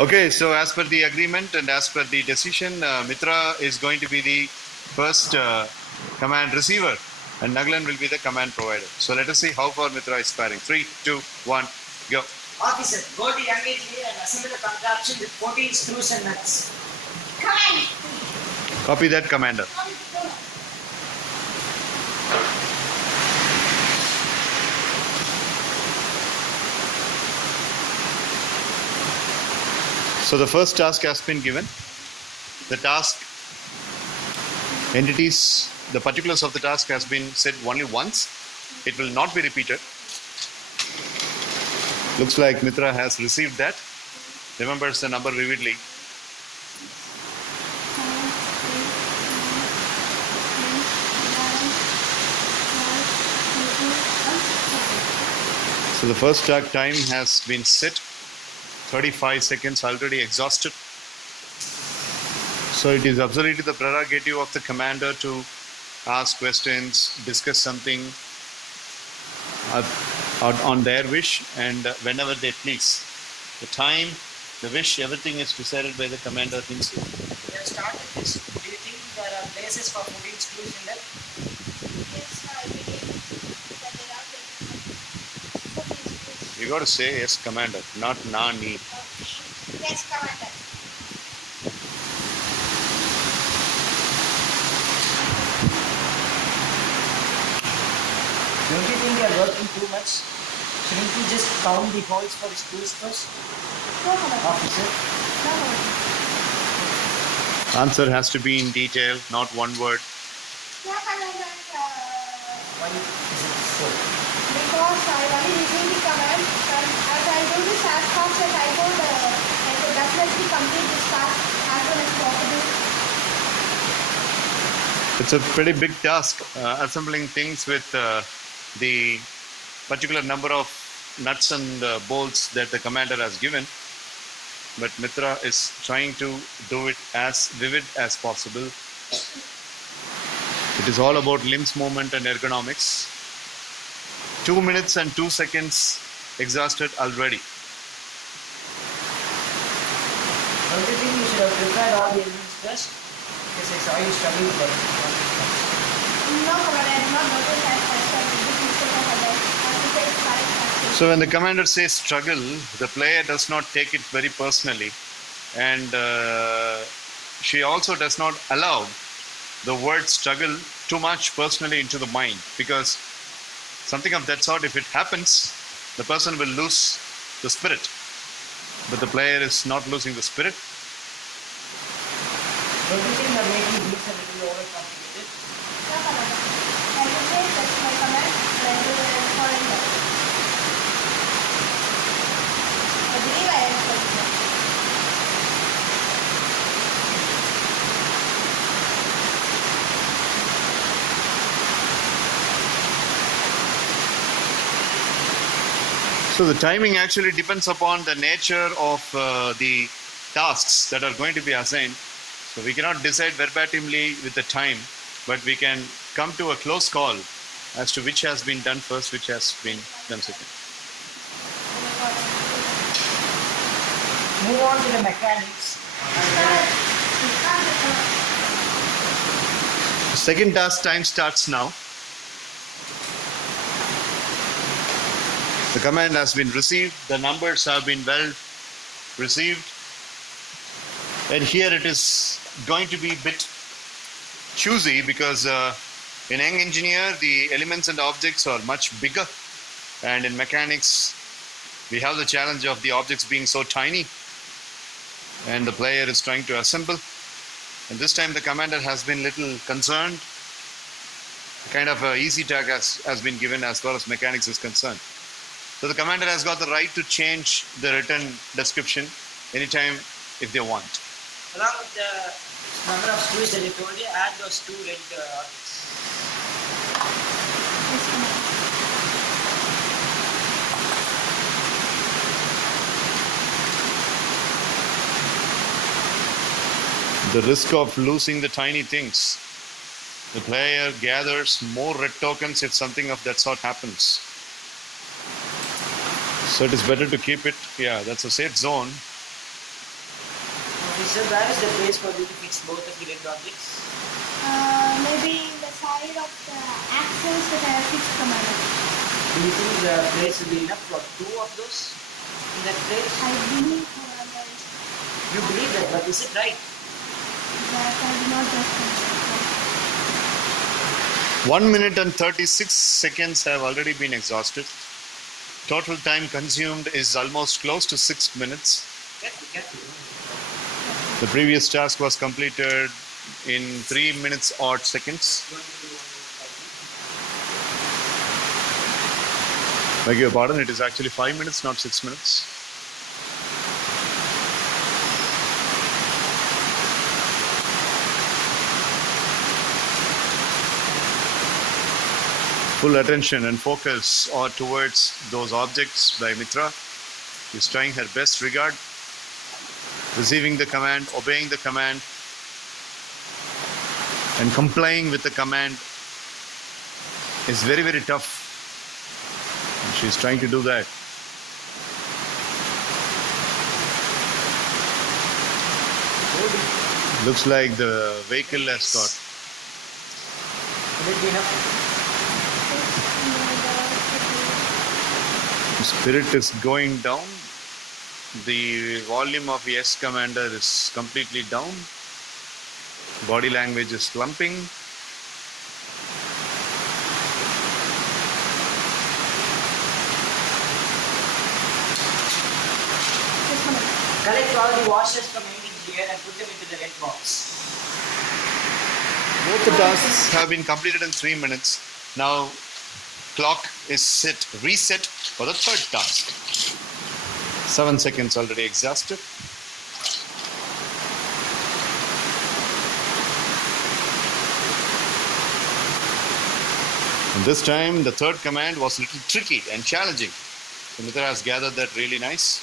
Okay, so as per the agreement and as per the decision, Mitra is going to be the first command receiver and Naglan will be the command provider. So let us see how far Mitra is faring. 3, 2, 1, go. Officer, go to young engineer and assemble a contraption with 14 screws and nuts. Command. Copy that, Commander. So the first task has been given. The task entities, the particulars of the task has been said only once. It will not be repeated. Looks like Mitra has received that. Remembers the number vividly. So the first start time has been set. 35 seconds already exhausted. So it is absolutely the prerogative of the commander to ask questions, discuss something on their wish and whenever they please. The time, the wish, everything is decided by the commander himself. We have started this. Do you think there are places for 14 screws in that? Yes, I believe that there are 14 screws. You got to say yes, commander, not nani. Yes, Commander. Don't you think you are working too much? Shouldn't you just count the holes for the screws first? No, Commander. Officer, No, Commander. Answer has to be in detail, not one word. Yeah, Commander. why is it so? Because I already received the command, and as I do this as fast as I could definitely complete this task as soon as possible. It's a pretty big task, assembling things with the particular number of nuts and bolts that the commander has given. But Mitra is trying to do it as vivid as possible. It is all about limbs movement and ergonomics. 2 minutes and 2 seconds exhausted already. Don't you think you should have prepared all the elements first? Because I saw you struggling with them. No, Commander, I did not notice that this mistake of others. I have to take correct action. So when the commander says struggle, the player does not take it very personally, and she also does not allow the word struggle too much personally into the mind, because something of that sort, if it happens, the person will lose the spirit. But the player is not losing the spirit. Don't you think you're making things a little overcomplicated? No, Commander. I will take that's my command and I will follow it. I believe I am correct. So the timing actually depends upon the nature of the tasks that are going to be assigned. So we cannot decide verbatimly with the time, but we can come to a close call as to which has been done first, which has been done second. Move on to the mechanics. The second task time starts now. The command has been received, the numbers have been well received, and here it is going to be a bit choosy because in Young Engineer the elements and objects are much bigger, and in mechanics we have the challenge of the objects being so tiny and the player is trying to assemble, and this time the commander has been little concerned. Kind of an easy tag has been given as far as mechanics is concerned. So the commander has got the right to change the written description anytime if they want. Along with the number of screws that I told you, add those two red objects. Yes, Commander. The risk of losing the tiny things. The player gathers more red tokens if something of that sort happens. So it is better to keep it, yeah, that's a safe zone. Okay, sir, where is the place for you to fix both of the red objects? Maybe in the side of the axles that I have fixed, Commander. Do you think the place will be enough for two of those in that place? I believe, Commander, You believe that, but is it right? that I do not just 1 minute and 36 seconds have already been exhausted. Total time consumed is almost close to 6 minutes. Careful. The previous task was completed in 3 minutes odd seconds. Beg your pardon, it is actually 5 minutes, not 6 minutes. Full attention and focus are towards those objects by Mitra. She's trying her best regard, receiving the command, obeying the command, and complying with the command is very, very tough. And she's trying to do that. Looks like the vehicle has got. Will it be enough? The spirit is going down. The volume of Yes Commander is completely down. Body language is slumping. Collect all the washers from engine gear and put them into the red box. Both the tasks have been completed in 3 minutes. Now, clock is reset for the third task. 7 seconds already exhausted. And this time, the third command was a little tricky and challenging. Mitra has gathered that really nice.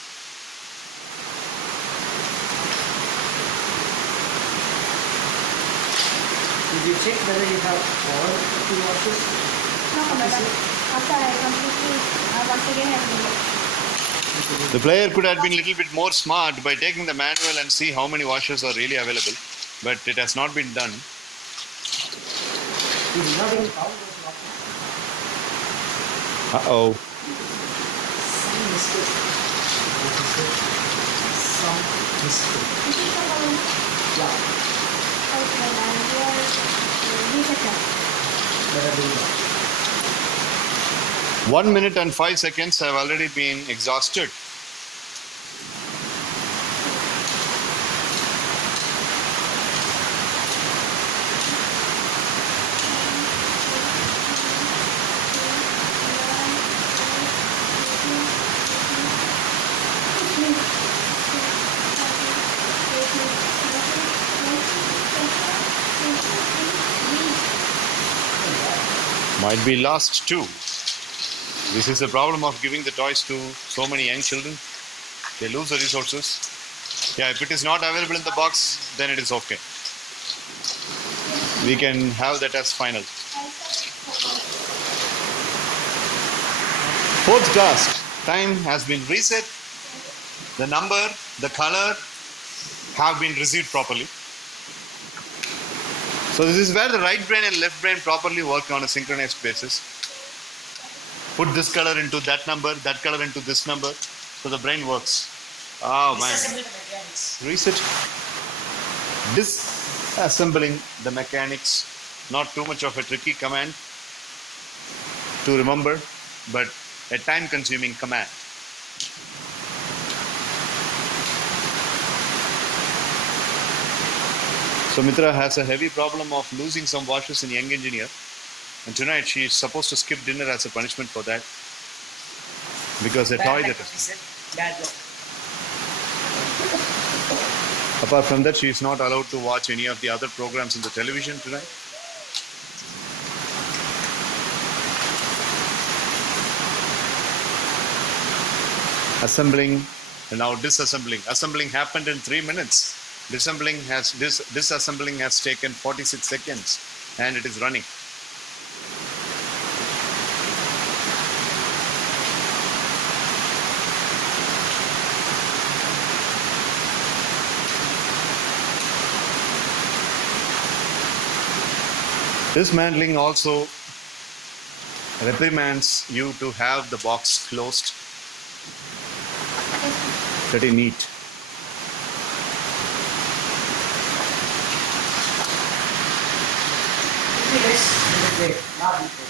Did you check whether you have all the washers? No, Commander. After I completely, once again I will. The player could have been a little bit more smart by taking the manual and see how many washers are really available, but it has not been done. You did not even count those washers. Uh-oh. Some mistake. Some mistake. This is the one. Yeah, Okay, and reset that. better do that. 1 minute and 5 seconds have already been exhausted. Might be last too. This is the problem of giving the toys to so many young children. They lose the resources. Yeah, if it is not available in the box, then it is okay. We can have that as final. Fourth task. Time has been reset. The number, the color have been received properly. So this is where the right brain and left brain properly work on a synchronized basis. Put this color into that number, that color into this number, so the brain works. Oh man. Disassemble the mechanics. Reset. Disassembling the mechanics. Not too much of a tricky command to remember, but a time-consuming command. So Mitra has a heavy problem of losing some washers in Young Engineer. And tonight she is supposed to skip dinner as a punishment for that. Because a toy that... Bad luck. Apart from that, she is not allowed to watch any of the other programs in the television tonight. Assembling and now disassembling. Assembling happened in 3 minutes. Disassembling has taken 46 seconds and it is running. Dismantling also reprimands you to have the box closed pretty neat. Wait, not before.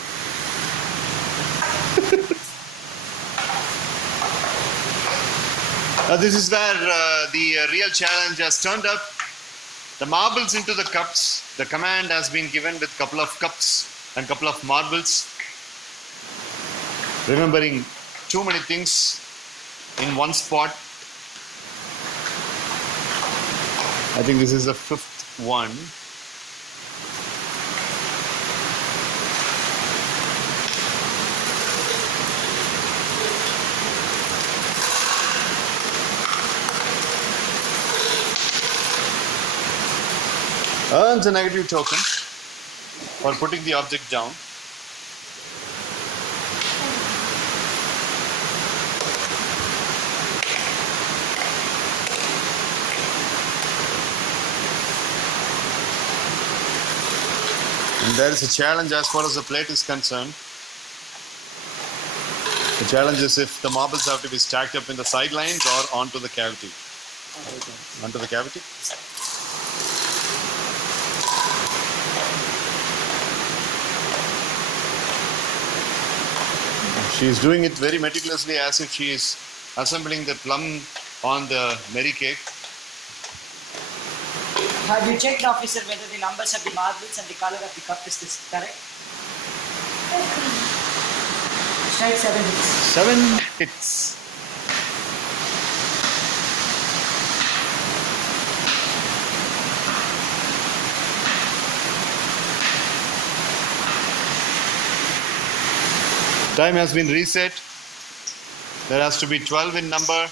This is where the real challenge has turned up. The marbles into the cups. The command has been given with couple of cups and couple of marbles. Remembering too many things in one spot. I think this is the fifth one. Earns a negative token for putting the object down. And there is a challenge as far as the plate is concerned. The challenge is if the marbles have to be stacked up in the sidelines or onto the cavity. Onto the cavity? She is doing it very meticulously as if she is assembling the plum on the Mary cake. Have you checked, officer, whether the numbers of the marbles and the color of the cup is this correct? Strike 7 hits. 7 hits. Time has been reset. There has to be 12 in number.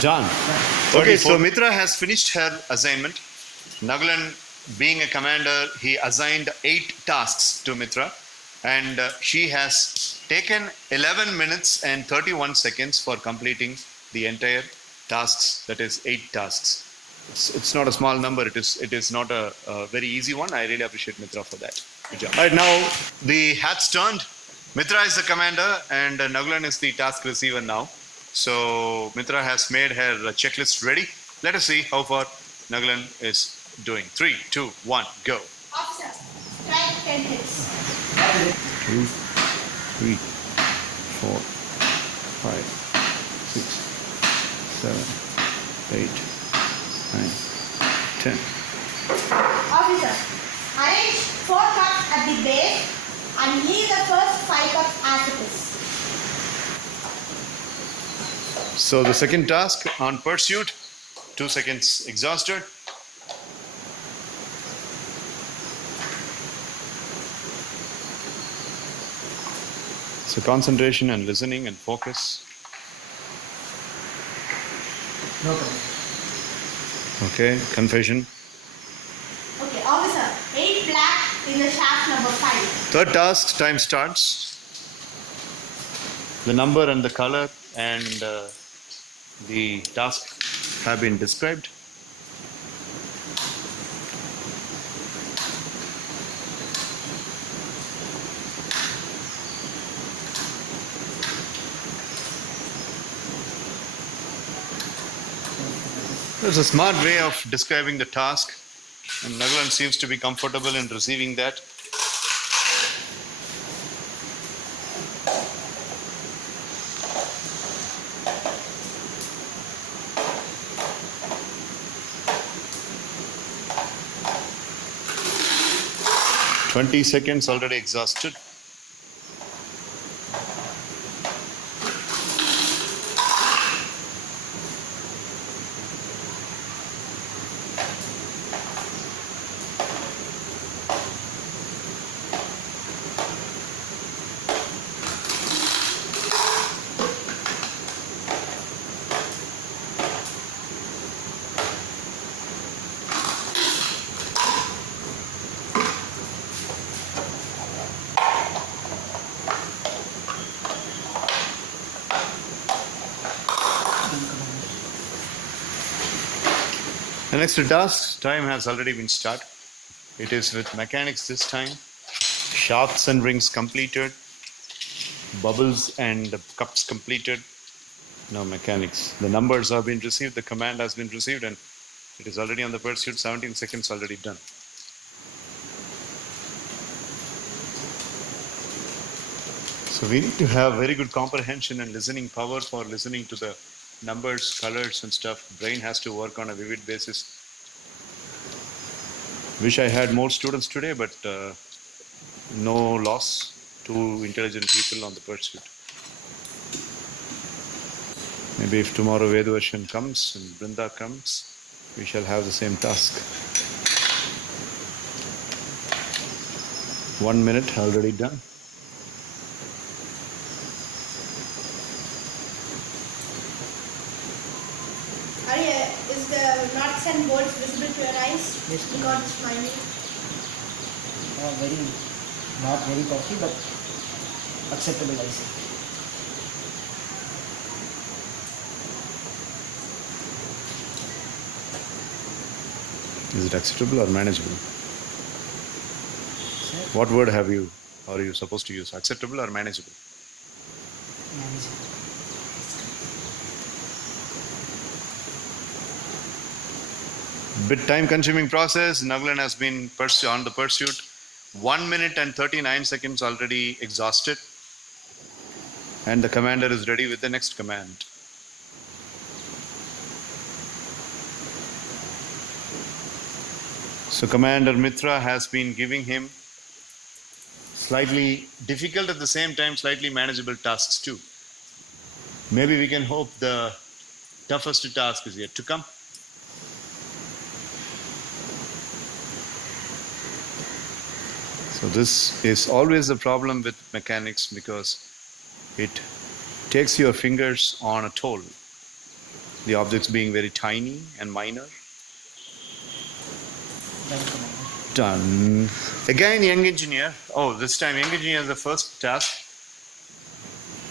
Done. Okay, so Mitra has finished her assignment. Nagalan, being a commander, he assigned 8 tasks to Mitra, and she has taken 11 minutes and 31 seconds for completing the entire tasks, that is 8 tasks. It's not a small number, it is not a very easy one. I really appreciate Mitra for that. Good job. Right now, the hat's turned. Mitra is the commander and Nagalan is the task receiver now. So Mitra has made her checklist ready. Let us see how far Nagalan is doing. 3, 2, 1, go. Officer, strike 10 hits. 2, 3, 4, 5, 6, 7, 8, 9, 10. Officer, arrange 4 cups at the base and leave the first 5 cups as it is. So the second task on pursuit, 2 seconds exhausted. So concentration and listening and focus. No problem. Okay, confession. Okay, officer, 8 black in the shaft number 5. Third task, time starts. The number and the color and the task have been described. There's a smart way of describing the task, and Nagalan seems to be comfortable in receiving that. "20 seconds already exhausted." The next task time has already been started. It is with mechanics this time. Shafts and rings completed. Bubbles and cups completed. Now mechanics. The numbers have been received. The command has been received and it is already on the pursuit. 17 seconds already done. So we need to have very good comprehension and listening power for listening to the numbers, colors and stuff. Brain has to work on a vivid basis. Wish I had more students today, but no loss. 2 intelligent people on the pursuit. Maybe if tomorrow Vedavarshan comes and Brinda comes, we shall have the same task. 1 minute already done. Arya, is the nuts and bolts visible to your eyes? Yes. Because it's minute. Not very coffee, but acceptable, I say. Is it acceptable or manageable? Sir, What word are you supposed to use? Acceptable or manageable? manageable. Bit time consuming process. Nagaland has been on the pursuit. 1 minute and 39 seconds already exhausted. And the commander is ready with the next command. So Commander Mitra has been giving him slightly difficult at the same time, slightly manageable tasks too. Maybe we can hope the toughest task is yet to come. So this is always the problem with mechanics because it takes your fingers on a toll. The objects being very tiny and minor. Done, Commander. Done. Again, young engineer. Oh, this time young engineer is the first task.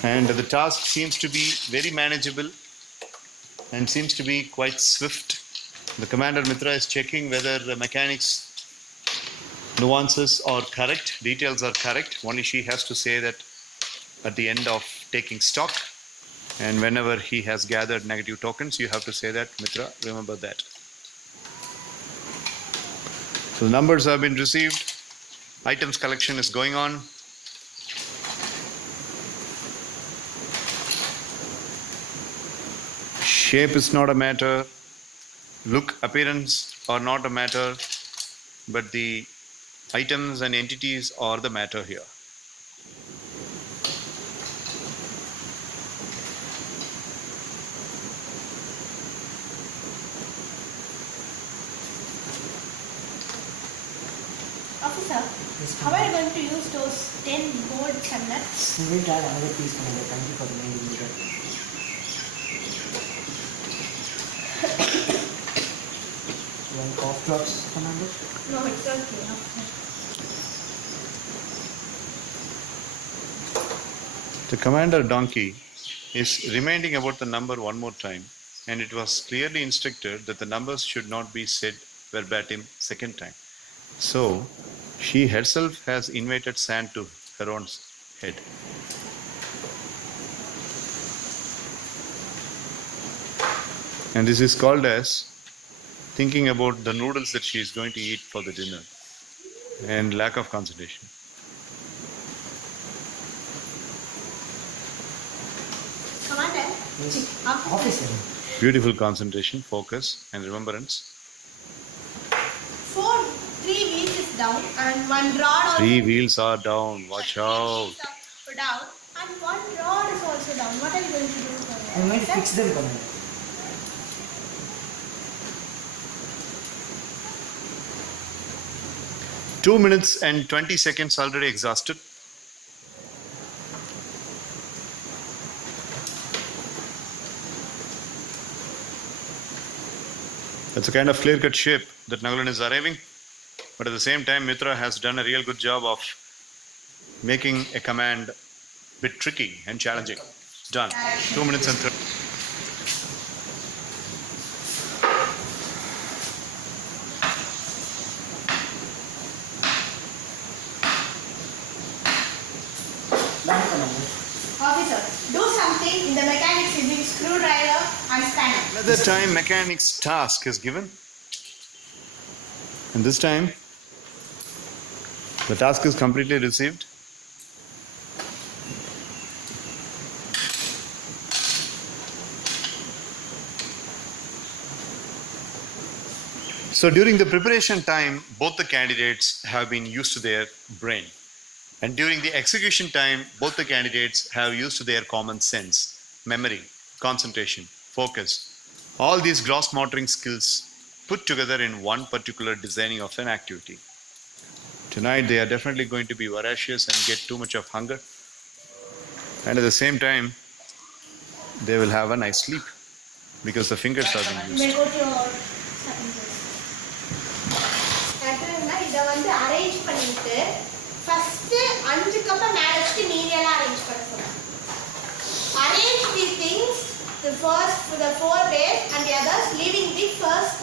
And the task seems to be very manageable and seems to be quite swift. The Commander Mitra is checking whether the mechanics nuances are correct, details are correct. Only she has to say that at the end of taking stock. And whenever he has gathered negative tokens, you have to say that, Mitra, remember that. So the numbers have been received. Items collection is going on. Shape is not a matter. Look, appearance are not a matter. But the items and entities are the matter here. Officer, Yes, how are you going to use those 10 bolts and nuts? We will try another piece, Commander. Thank you for reminding me that. You want cough drops, Commander? No, it's okay, officer. The Commander Donkey is reminding about the number one more time, and it was clearly instructed that the numbers should not be said verbatim second time. So, she herself has invited sand to her own head. And this is called as thinking about the noodles that she is going to eat for the dinner and lack of concentration. Commander, Yes. Officer. Officer. Beautiful concentration, focus, and remembrance. 3 wheels is down and 1 rod 3 wheels are down. Watch out. are down and 1 rod is also down. What are you going to do for that? I'm going to fix them, Commander. Two minutes and 20 seconds already exhausted. That's a kind of clear-cut shape that Nagaland is arriving. But at the same time, Mitra has done a real good job of making a command a bit tricky and challenging. Done. 2 minutes and 30. again in the mechanics using screwdriver and spanner. Another time mechanic's task is given. And this time the task is completely received. So during the preparation time, both the candidates have been used to their brain. And during the execution time, both the candidates have used to their common sense, memory, concentration, focus. All these gross motoring skills put together in one particular designing of an activity. Tonight they are definitely going to be voracious and get too much of hunger. And at the same time, they will have a nice sleep because the fingers have been You may used. go to your second place. அடுத்ததுன்னா இதை வந்து arrange பண்ணிட்டு first 5 cup மேல வச்சு மீதியெல்லாம் arrange பண்ண சொல்றேன். Arrange the things the first for the 4 days and the others leaving the first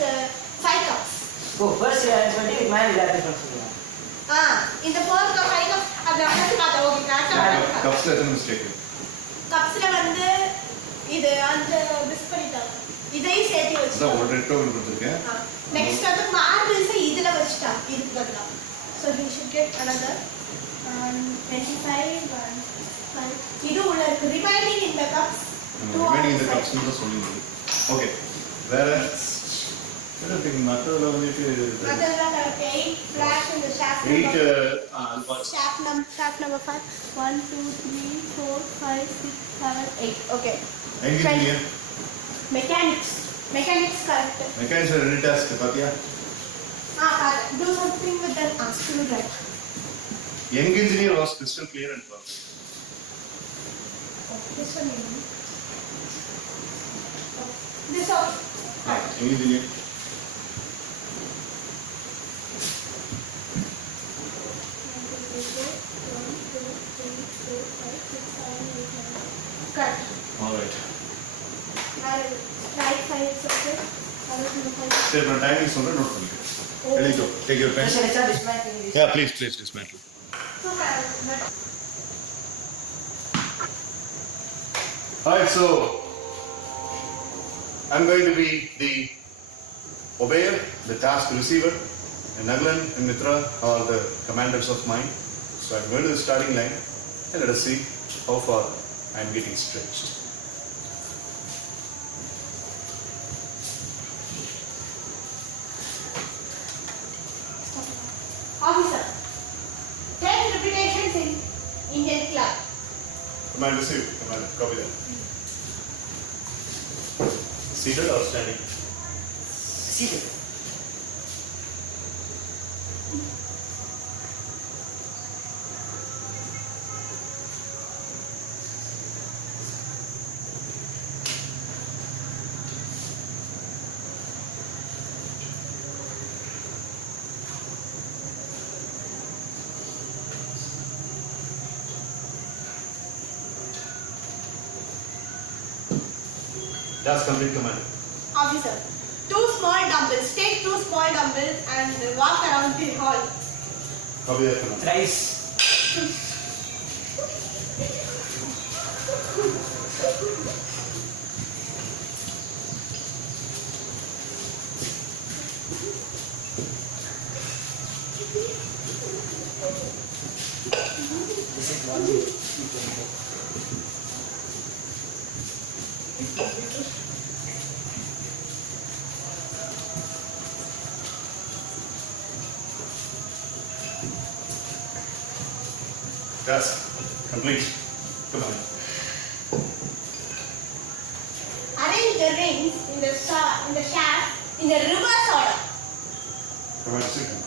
5 cups. ஓ first arrange பண்ணி இதுக்கு மேலே ரிலாக்ஸ் பண்ண சொல்லுவாங்க. இந்த 4 cup 5 cups அது வந்து பார்த்தா ஓகே கரெக்ட்டா Cups is a mistake. கப்ஸ்ல வந்து இது அந்த மிஸ் பண்ணிட்டாங்க. இதையும் சேர்த்து வச்சுட்டாங்க. ஒரு ரெட் டோன் கொடுத்துருக்கேன். நெக்ஸ்ட் வந்து மார்பிள்ஸ் இதுல வச்சிட்டாங்க இதுக்கு பதிலா. So he should get another 25 and 5. இது உள்ள இருக்கு remaining in the cups. Remaining in the cups னு சொல்லுங்க. Okay. வேற everything மத்ததுல வந்துட்டு அதெல்லாம் 8 flash in the shaft 8 shaft number 5. 1 2 3 4 5 6 7 8. Okay. engineer Mechanics correct. mechanics ரெண்டு டாஸ்க் பாத்தியா? Do something with that screwdriver. young engineer was crystal clear and perfect. This one maybe. This out. young engineer Correct. all right. Right side is okay. Other side. சரி நான் timing சொல்றேன் note பண்ணிக்கோ. எழுதிக்கோ. take your pen. Shall I start dismantling this? yeah please dismantle. So but All right, so I'm going to be the obeyer, the task receiver, and Naglan and Mitra are the commanders of mine. So I'm going to the starting line and let us see how far I'm getting stretched. officer. 10 repetitions in Indian club. Command received, commander, copy that. Seated or standing? Seated. Task complete, commander. Officer. 2 small dumbbells. Take 2 small dumbbells and walk around the hall. Copy that, commander. Thrice. This is one. Task complete, commander. Arrange the rings in the shaft in the reverse order. Commander, second.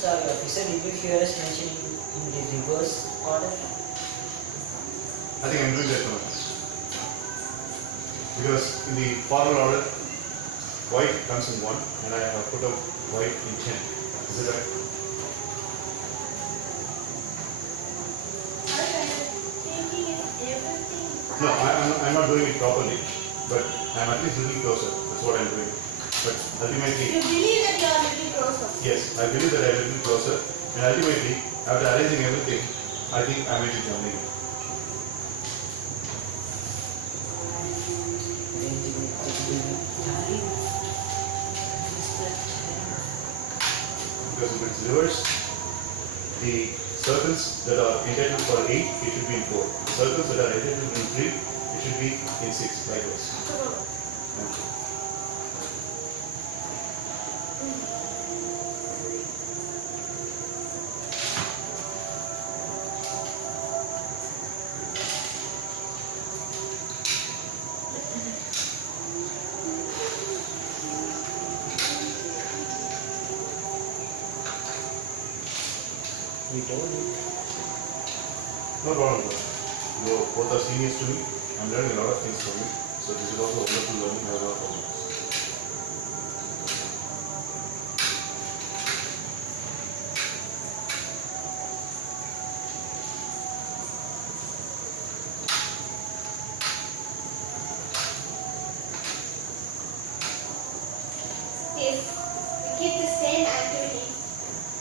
Sorry, officer, did you hear us mentioning in the reverse order? I think I'm doing that now. Because in the formal order, white comes in 1 and I have put up white in 10. Is it right? Taking everything. No, I'm not doing it properly, but I'm at least little closer. That's what I'm doing. But ultimately, You believe that you are little closer. yes, I believe that I'm a little closer. And ultimately, after arranging everything, I think I might be joining it. Arranging it to be time. Because if it's reversed, the circles that are entitled for 8, it should be in 4. The circles that are entitled in 3, it should be in 6, likewise. Thank you. We told you. No problem, bro. You both are seniors to me. I'm learning a lot of things from you. So this is also a wonderful learning. I have a lot of problems. If we keep the same activity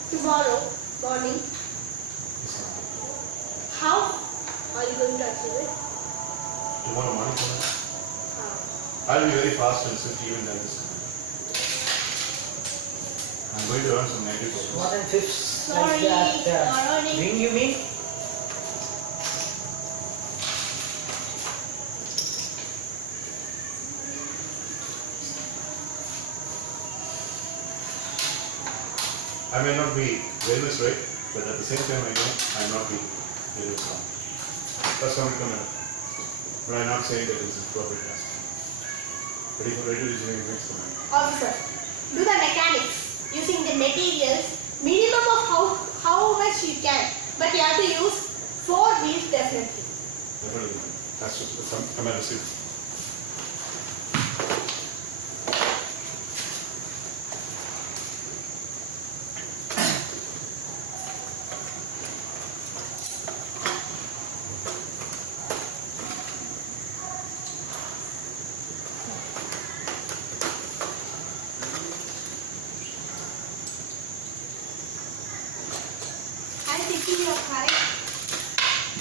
tomorrow morning, how are you going to achieve it? Tomorrow morning, How? I'll be very fast and swift even than this. I'm going to earn some negative points. More than fifths. Sorry, Like that. sorry. Ring, you mean? I may not be very much right, but at the same time I know I'm not being very much wrong. That's how we come in. But I'm not saying that this is perfect task. Ready for radio engineering next time. Officer, do the mechanics using the materials minimum of how much you can, but you have to use 4 wheels definitely. Definitely. That's just come and receive. I'm thinking you are correct.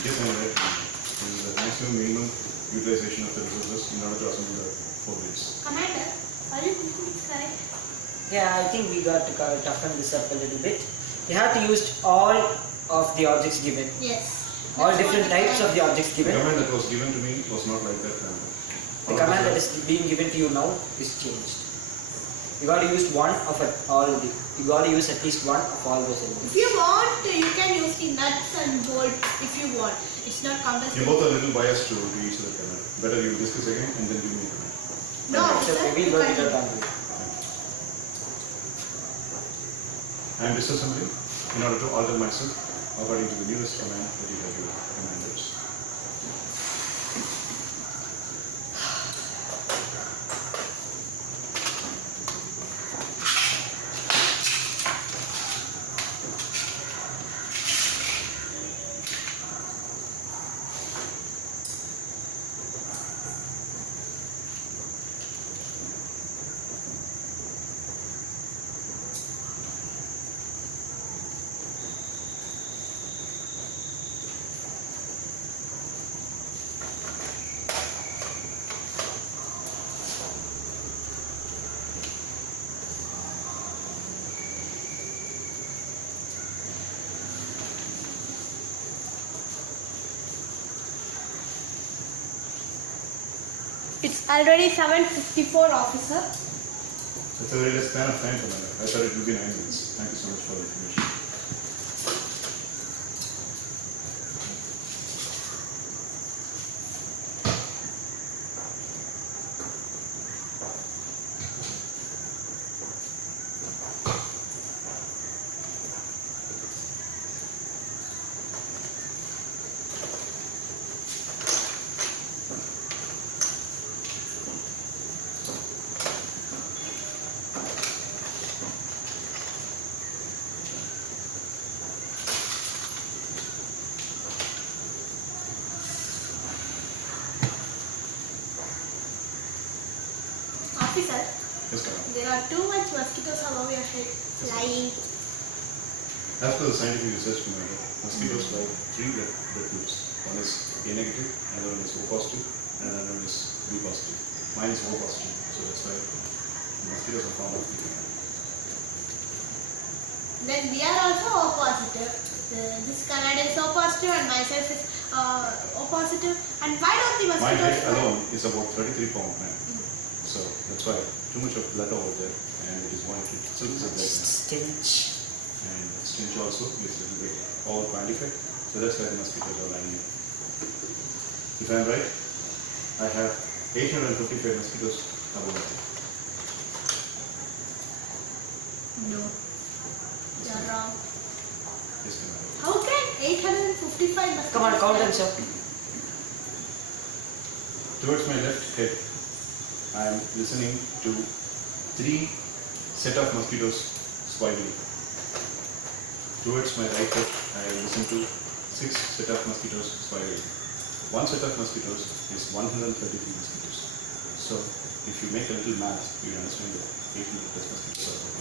Yes, I'm right. This is the maximum minimum utilization of the resources in order to assemble the 4 wheels. Commander, are you thinking it's correct? Yeah, I think we got to toughen this up a little bit. You have to use all of the objects given. Yes. All different types of the objects The given. command that was given to me was not like that. The command that is being given to you now is changed. You got to use one of it, all the. You got to use at least one of all those If elements. you want, you can use the nuts and bolts if you want. It's not You compulsory. both are a little biased to each other command. Better you discuss again and then give me a command. No, It's officer, okay, you we'll work it continue. out on you. I am disassembling in order to alter myself according to the newest command that you have given, commanders. It's already 7:54, officer. It's a very less span of time, commander. I thought it would be 9 minutes. Thank you so much for the information. Officer, Yes, Karan. there are too much mosquitoes above your head flying. As per the scientific research community, mosquitoes like three blood groups. One is A negative, another one is O positive, and another one is B positive. Mine is O positive, so that's why mosquitoes are found out. Then we are also O positive. This Kannada is O positive and myself is O positive. And why don't the My mosquitoes head fly? alone is about 33 pounds, man. So that's why too much of blood over there, and it is wanted to silk like that. Stench. And stench also is a little bit over quantified, so that's why the mosquitoes are lining up. If I'm right, I have 855 mosquitoes above my head. No, you are wrong. Yes, ma'am. How can 855 mosquitoes Come on, count fly? them, sir. Towards my left head, I am listening to 3 set of mosquitoes swiveling. Towards my right head, I listen to 6 set of mosquitoes swiveling. One set of mosquitoes is 133 mosquitoes. So if you make a little math, you will understand that 800 plus mosquitoes are there.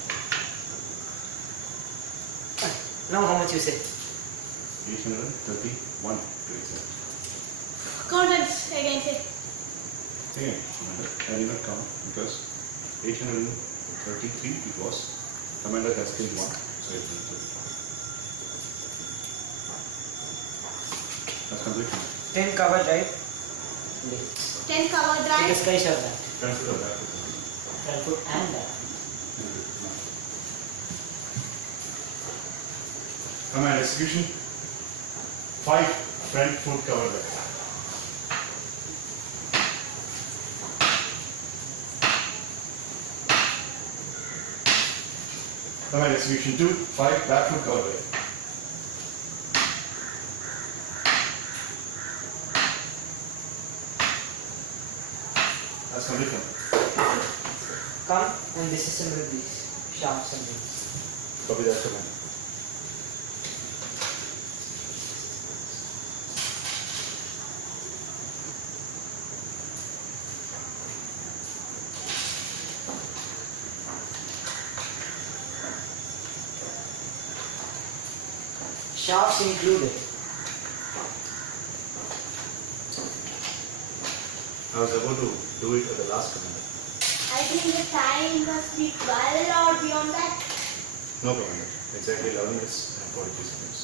Now how much you say? 831 to be exact. Count again, say. Again, Commander, I did not count because 833 it was. Commander has killed 1, so 833. That's complete. 10 covered, right? 10 covered, Take a right? sky shot that. Transfer of that. Front foot and that. Command execution. 5 front foot cover back. Command execution 2, 5 back foot cover back. That's complete. Come and disassemble these shafts and things. Copy that command. Shafts included. I was about to do it at the last command. I think the time must be 12 or beyond that. No commander. Exactly 11 minutes and 43 seconds.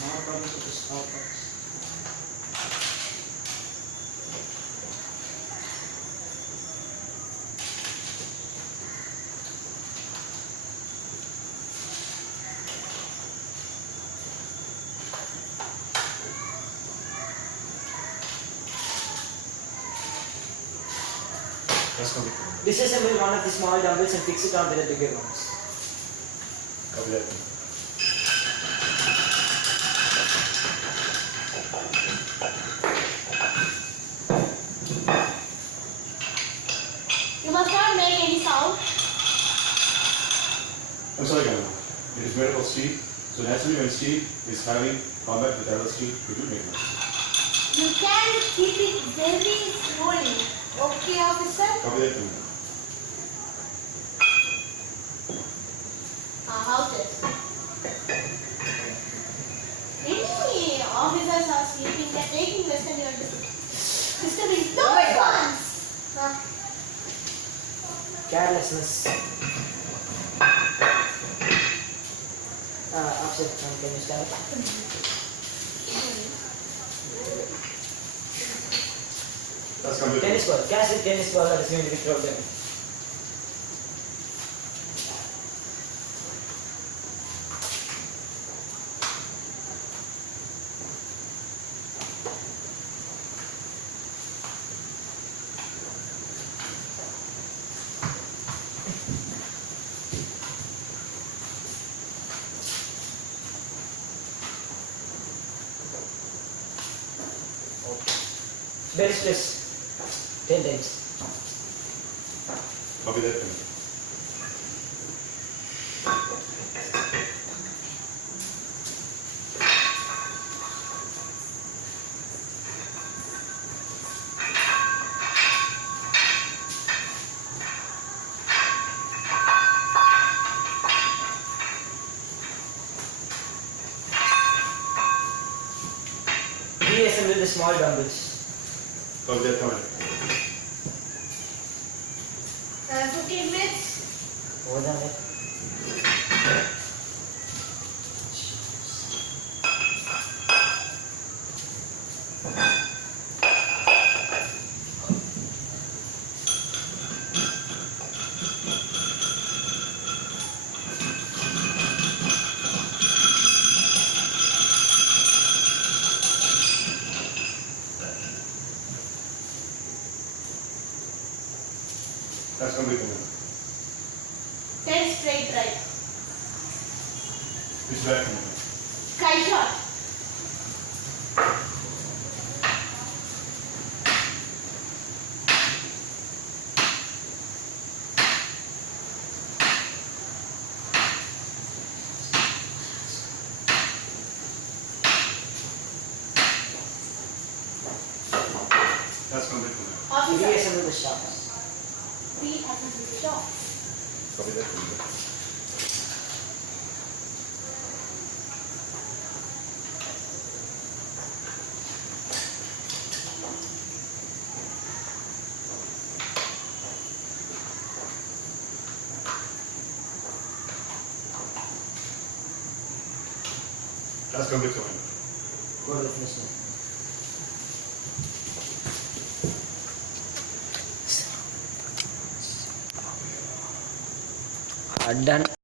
No problem with the stopwatch. That's complete command. Disassemble one of the small dumbbells and fix it onto the bigger ones. Copy that. You must not make any sound. I'm sorry, Commander. It is made up of steel. So naturally when steel is having combat with other steel, it will make noise. You can keep it very slowly. Okay, officer? Copy that, Commander. How this? Many officers are sleeping. They're taking rest and you're disturbing Oh my those God. ones. Carelessness. Upset, can you start? That's complete. Tennis ball. Catch the tennis ball that is going to be thrown them. Bench press 10 times. Copy that, Commander. small dumbbells. Kavita, come on. 15 minutes. More than that. That's complete. 10 straight right. Which back? Sky shot. That's complete. Officer. Reassemble the shafts. Reassemble the shot. Kavita. That's complete. Go to the finish line. Done.